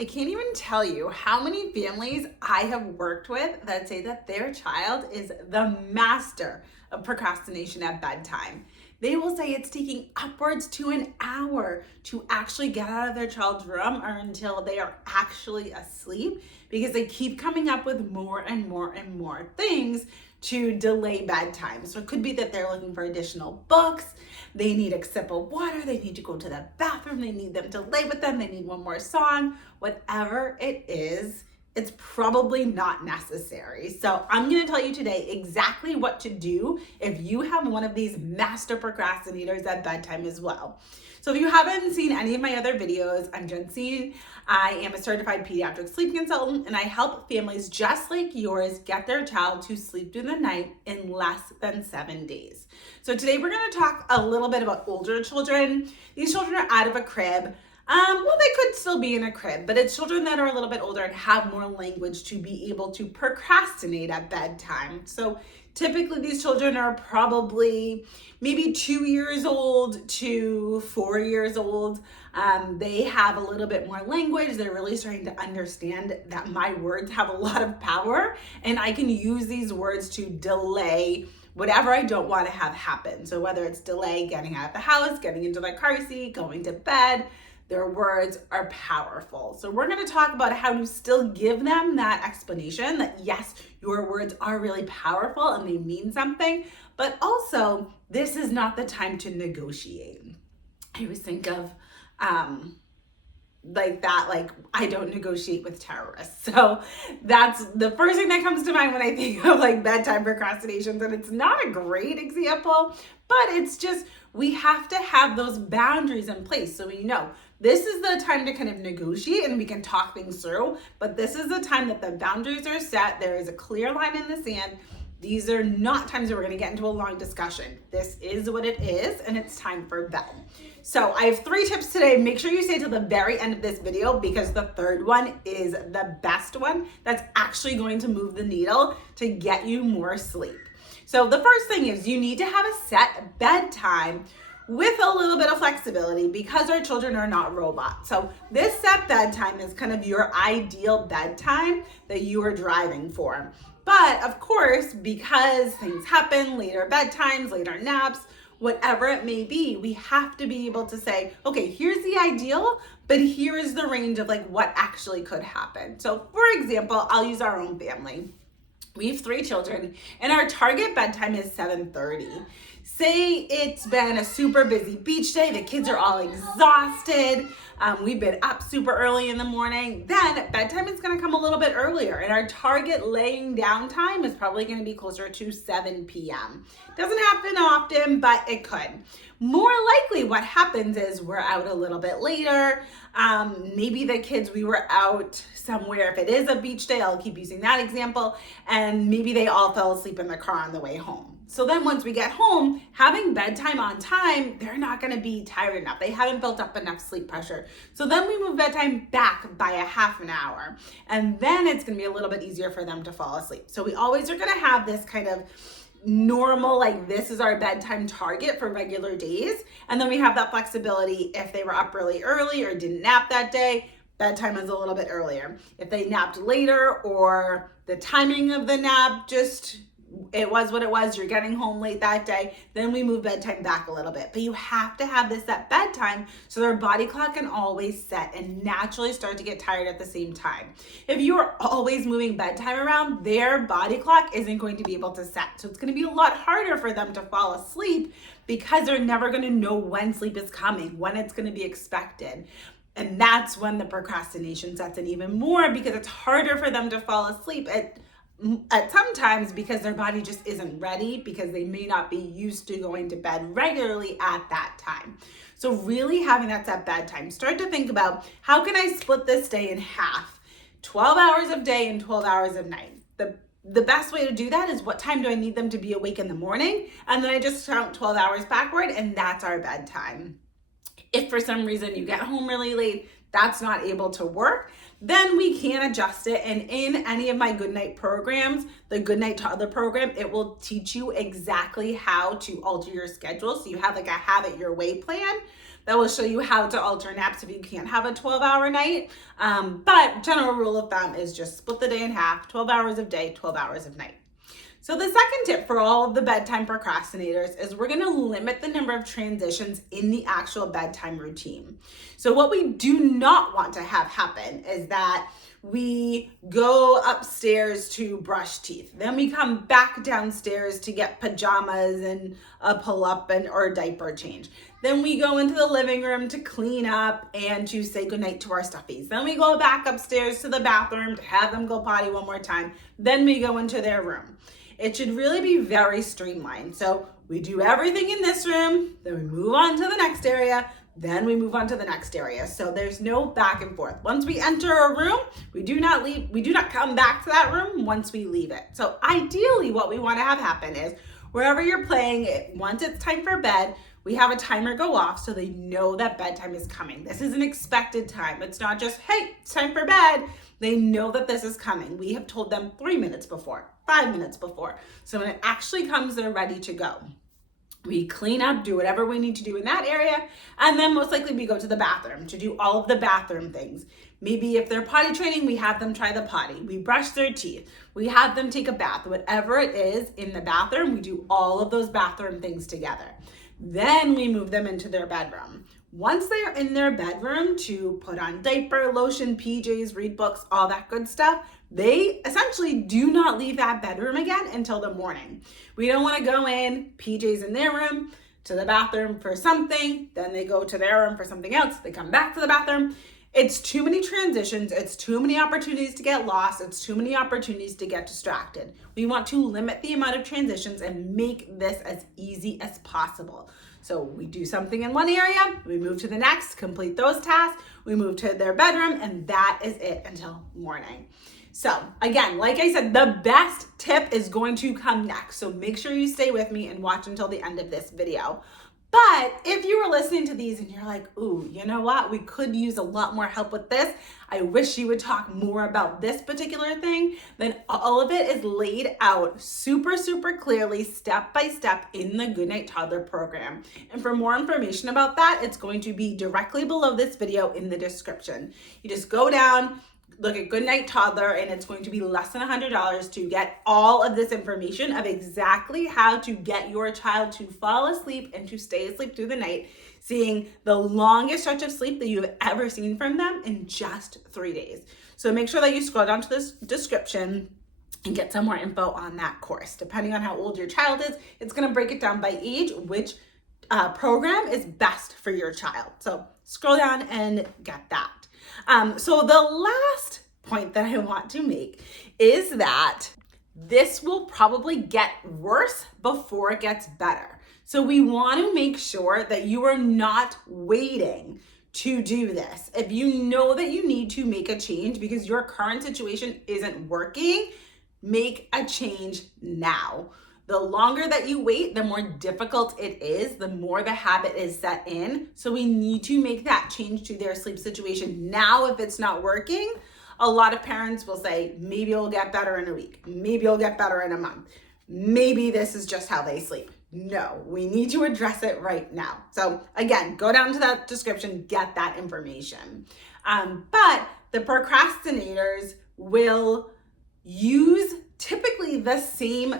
I can't even tell you how many families I have worked with that say that their child is the master of procrastination at bedtime. They will say it's taking upwards to an hour to actually get out of their child's room or until they are actually asleep because they keep coming up with more and more and more things to delay bedtime. So it could be that they're looking for additional books, they need a sip of water, they need to go to the bathroom, they need them to lay with them, they need one more song, whatever it is, it's probably not necessary. So I'm gonna tell you today exactly what to do if you have one of these master procrastinators at bedtime as well. So if you haven't seen any of my other videos, I'm Jensine. I am a certified pediatric sleep consultant and I help families just like yours get their child to sleep through the night in less than 7 days. So today we're gonna talk a little bit about older children. These children are out of a crib. Well, they could still be in a crib, but it's children that are a little bit older and have more language to be able to procrastinate at bedtime. So typically these children are probably maybe 2 years old to 4 years old. They have a little bit more language. They're really starting to understand that my words have a lot of power and I can use these words to delay whatever I don't want to have happen. So whether it's delay getting out of the house, getting into their car seat, going to bed, their words are powerful. So we're going to talk about how to still give them that explanation that yes, your words are really powerful and they mean something, but also this is not the time to negotiate. I always think of like I don't negotiate with terrorists. So that's the first thing that comes to mind when I think of like bedtime procrastinations, and it's not a great example, but it's just we have to have those boundaries in place so we know this is the time to kind of negotiate and we can talk things through, but this is the time that the boundaries are set. There is a clear line in the sand. These are not times that we're going to get into a long discussion. This is what it is, and it's time for bed. So I have 3 tips today. Make sure you stay till the very end of this video because the third one is the best one that's actually going to move the needle to get you more sleep. So the first thing is you need to have a set bedtime with a little bit of flexibility because our children are not robots. So this set bedtime is kind of your ideal bedtime that you are driving for. But of course, because things happen, later bedtimes, later naps, whatever it may be, we have to be able to say, okay, here's the ideal, but here is the range of like what actually could happen. So for example, I'll use our own family. We have 3 children and our target bedtime is 7:30. Say it's been a super busy beach day, the kids are all exhausted, we've been up super early in the morning, then bedtime is gonna come a little bit earlier and our target laying down time is probably gonna be closer to 7 p.m. Doesn't happen often, but it could. More likely what happens is we're out a little bit later, maybe the kids, we were out somewhere, if it is a beach day, I'll keep using that example, and maybe they all fell asleep in the car on the way home. So then once we get home, having bedtime on time, they're not gonna be tired enough. They haven't built up enough sleep pressure. So then we move bedtime back by a half an hour. And then it's gonna be a little bit easier for them to fall asleep. So we always are gonna have this kind of normal, like this is our bedtime target for regular days. And then we have that flexibility if they were up really early or didn't nap that day, bedtime is a little bit earlier. If they napped later or the timing of the nap just it was what it was, you're getting home late that day, then we move bedtime back a little bit. But you have to have this at bedtime so their body clock can always set and naturally start to get tired at the same time. If you are always moving bedtime around, their body clock isn't going to be able to set. So it's going to be a lot harder for them to fall asleep because they're never going to know when sleep is coming, when it's going to be expected. And that's when the procrastination sets in even more because it's harder for them to fall asleep at sometimes because their body just isn't ready because they may not be used to going to bed regularly at that time. So really having that set bedtime, start to think about how can I split this day in half, 12 hours of day and 12 hours of night. The best way to do that is what time do I need them to be awake in the morning? And then I just count 12 hours backward and that's our bedtime. If for some reason you get home really late, that's not able to work, then we can adjust it. And in any of my Good Night programs, the Good Night Toddler program, it will teach you exactly how to alter your schedule. So you have like a have it your way plan. that will show you how to alter naps if you can't have a 12-hour night. But general rule of thumb is just split the day in half, 12 hours of day, 12 hours of night. So the second tip for all of the bedtime procrastinators is we're going to limit the number of transitions in the actual bedtime routine. So what we do not want to have happen is that we go upstairs to brush teeth. Then we come back downstairs to get pajamas and a pull-up or a diaper change. Then we go into the living room to clean up and to say goodnight to our stuffies. Then we go back upstairs to the bathroom to have them go potty one more time. Then we go into their room. It should really be very streamlined. So we do everything in this room, then we move on to the next area, then we move on to the next area. So there's no back and forth. Once we enter a room, we do not come back to that room once we leave it. So ideally what we want to have happen is wherever you're playing, once it's time for bed, we have a timer go off so they know that bedtime is coming. This is an expected time. It's not just, hey, it's time for bed. They know that this is coming. We have told them 3 minutes before, 5 minutes before. So when it actually comes, they're ready to go. We clean up, do whatever we need to do in that area, and then most likely we go to the bathroom to do all of the bathroom things. Maybe if they're potty training, we have them try the potty. We brush their teeth. We have them take a bath. Whatever it is in the bathroom, we do all of those bathroom things together. Then we move them into their bedroom. Once they are in their bedroom to put on diaper, lotion, PJs, read books, all that good stuff, they essentially do not leave that bedroom again until the morning. We don't want to go in, PJs in their room, to the bathroom for something, then they go to their room for something else, they come back to the bathroom. It's too many transitions, it's too many opportunities to get lost, it's too many opportunities to get distracted. We want to limit the amount of transitions and make this as easy as possible. So we do something in one area, we move to the next, complete those tasks, we move to their bedroom, and that is it until morning. So again, like I said, the best tip is going to come next. So make sure you stay with me and watch until the end of this video. But if you were listening to these and you're like, ooh, you know what? We could use a lot more help with this. I wish you would talk more about this particular thing. Then all of it is laid out super, super clearly, step by step in the Goodnight Toddler program. And for more information about that, it's going to be directly below this video in the description. You just go down, look at Goodnight Toddler, and it's going to be less than $100 to get all of this information of exactly how to get your child to fall asleep and to stay asleep through the night, seeing the longest stretch of sleep that you've ever seen from them in just 3 days. So make sure that you scroll down to this description and get some more info on that course. Depending on how old your child is, it's going to break it down by age, which program is best for your child. So scroll down and get that. So the last point that I want to make is that this will probably get worse before it gets better. So we want to make sure that you are not waiting to do this. If you know that you need to make a change because your current situation isn't working, make a change now. The longer that you wait, the more difficult it is, the more the habit is set in. So we need to make that change to their sleep situation now if it's not working. A lot of parents will say, maybe it'll get better in a week. Maybe it'll get better in a month. Maybe this is just how they sleep. No, we need to address it right now. So again, go down to that description, get that information. But the procrastinators will use typically the same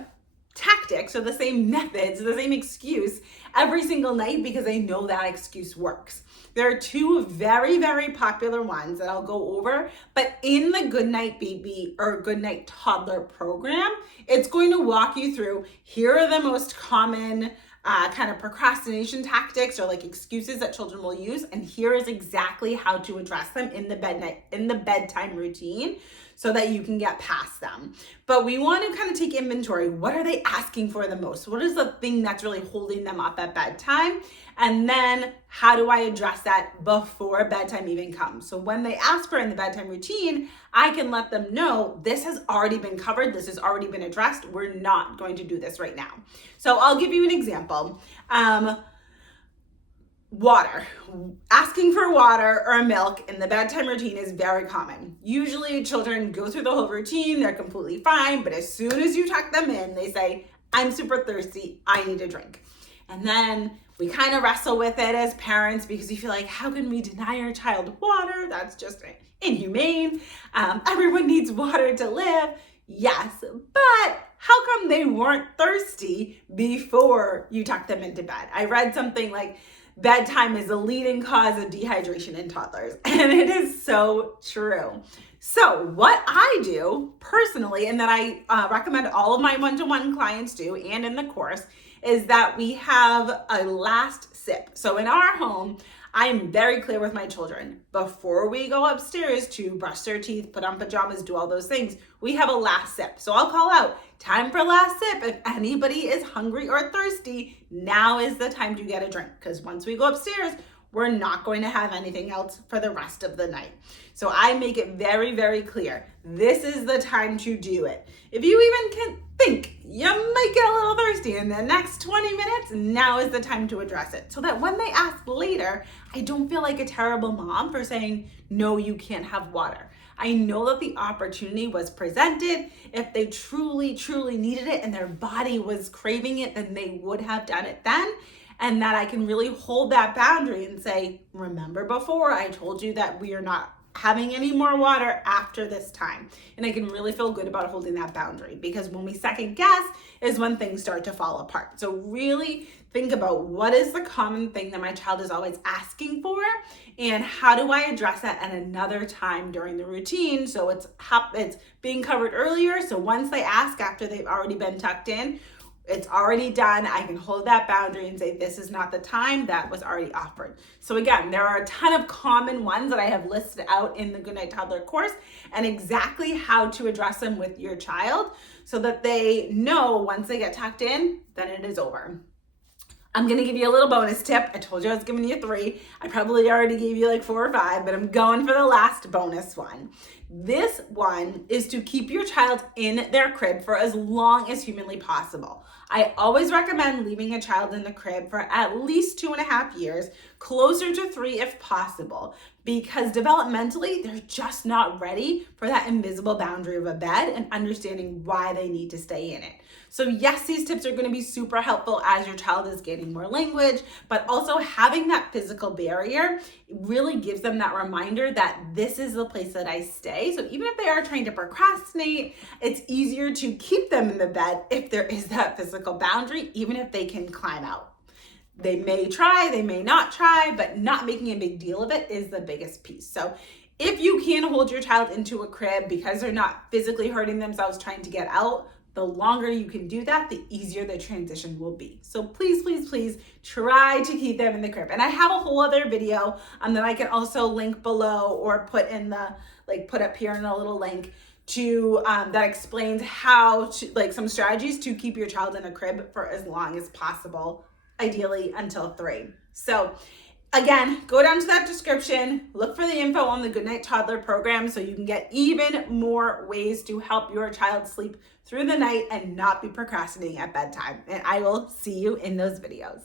tactics or the same methods, the same excuse every single night because they know that excuse works. There are two very, very popular ones that I'll go over, but in the Goodnight Baby or Goodnight Toddler program, it's going to walk you through, here are the most common kind of procrastination tactics or like excuses that children will use, and here is exactly how to address them in the bedtime routine so that you can get past them. But we want to kind of take inventory. What are they asking for the most? What is the thing that's really holding them up at bedtime? And then how do I address that before bedtime even comes? So when they ask for in the bedtime routine, I can let them know this has already been covered. This has already been addressed. We're not going to do this right now. So I'll give you an example. Water. Asking for water or milk in the bedtime routine is very common. Usually children go through the whole routine, they're completely fine, but as soon as you tuck them in, they say, I'm super thirsty, I need a drink. And then We kind of wrestle with it as parents because we feel like, how can we deny our child water? That's just inhumane. Everyone needs water to live. Yes, but how come they weren't thirsty before you tucked them into bed? I read something like bedtime is the leading cause of dehydration in toddlers, and it is so true. So what I do personally, and that I recommend all of my one-to-one clients do, and in the course, is that we have a last sip. So in our home, I'm very clear with my children. Before we go upstairs to brush their teeth, put on pajamas, do all those things, we have a last sip. So I'll call out, time for last sip. If anybody is hungry or thirsty, now is the time to get a drink. Because once we go upstairs, we're not going to have anything else for the rest of the night. So I make it very, very clear. This is the time to do it. If you even can think you might get a little thirsty in the next 20 minutes, now is the time to address it. So that when they ask later, I don't feel like a terrible mom for saying, no, you can't have water. I know that the opportunity was presented. If they truly, truly needed it and their body was craving it, then they would have done it then. And that I can really hold that boundary and say, remember before I told you that we are not having any more water after this time. And I can really feel good about holding that boundary, because when we second guess is when things start to fall apart. So really think about, what is the common thing that my child is always asking for, and how do I address that at another time during the routine so it's being covered earlier. So once they ask after they've already been tucked in, it's already done. I can hold that boundary and say, this is not the time, that was already offered. So again, there are a ton of common ones that I have listed out in the Goodnight Toddler course, and exactly how to address them with your child so that they know once they get tucked in, then it is over. I'm gonna give you a little bonus tip. I told you I was giving you 3. I probably already gave you like 4 or 5, but I'm going for the last bonus one. This one is to keep your child in their crib for as long as humanly possible. I always recommend leaving a child in the crib for at least 2.5 years, closer to 3 if possible, because developmentally, they're just not ready for that invisible boundary of a bed and understanding why they need to stay in it. So yes, these tips are going to be super helpful as your child is gaining more language, but also having that physical barrier really gives them that reminder that this is the place that I stay. So even if they are trying to procrastinate, it's easier to keep them in the bed if there is that physical boundary, even if they can climb out. They may try, they may not try, but not making a big deal of it is the biggest piece. So if you can hold your child into a crib because they're not physically hurting themselves trying to get out, the longer you can do that, the easier the transition will be. So please, please, please try to keep them in the crib. And I have a whole other video that I can also link below, or put in the, put up here in a little link to that explains how to, some strategies to keep your child in a crib for as long as possible, ideally until 3. So again, go down to that description, look for the info on the Goodnight Toddler program so you can get even more ways to help your child sleep through the night and not be procrastinating at bedtime. And I will see you in those videos.